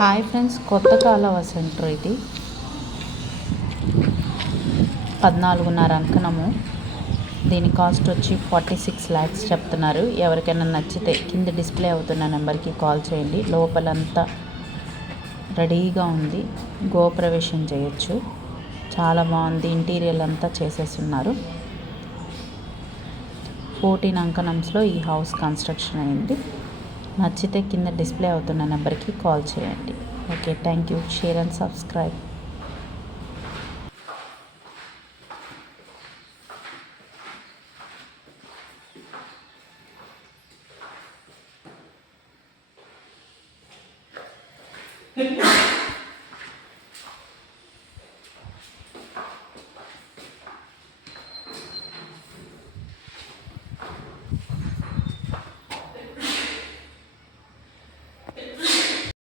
Hi friends, కొత్త కాలువ centre ఇది 14.5 అంకణము. దీని కాస్ట్ వచ్చి 46 lakhs చెప్తున్నారు. ఎవరికైనా నచ్చితే కింద డిస్ప్లే అవుతున్న నెంబర్కి కాల్ చేయండి. లోపలంతా రెడీగా ఉంది, గృహప్రవేశం చేయొచ్చు. చాలా బాగుంది, ఇంటీరియర్ అంతా చేసేస్తున్నారు. 14 అంకణంస్లో ఈ హౌస్ కన్స్ట్రక్షన్ అయింది. నచ్చితే కింద డిస్ప్లే అవుతున్న నెంబర్కి కాల్ చేయండి. Okay, thank you. Share and subscribe.